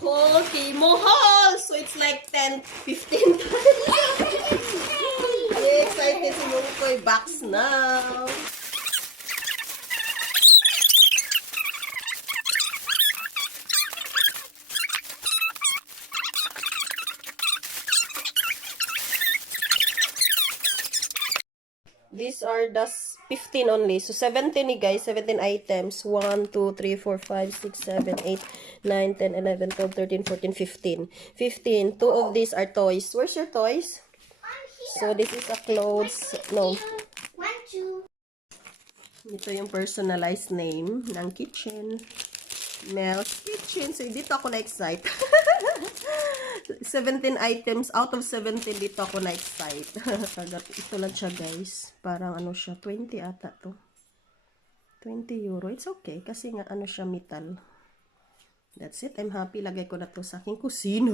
Okay, mohol! So it's like 10, 15 times. Excited si Mungkoy. Box now. These are the 15 only. So 17 ni guys, 17 items. 1, 2, 3, 4, 5, 6, 7, 8, 9, 10, 11, 12, 13, 14, 15. 15. Two of these are toys. Where's your toys? So this is a clothes. No. Ito yung personalized name ng kitchen. Mel's Kitchen. So dito ako na-excite. 17 items out of 17 dito ako na-excite. Ito lang siya guys. Parang ano siya, 20 ata to. 20 euro. It's okay kasi nga ano siya metal. That's it. I'm happy. Lagay ko na to sa aking kusina.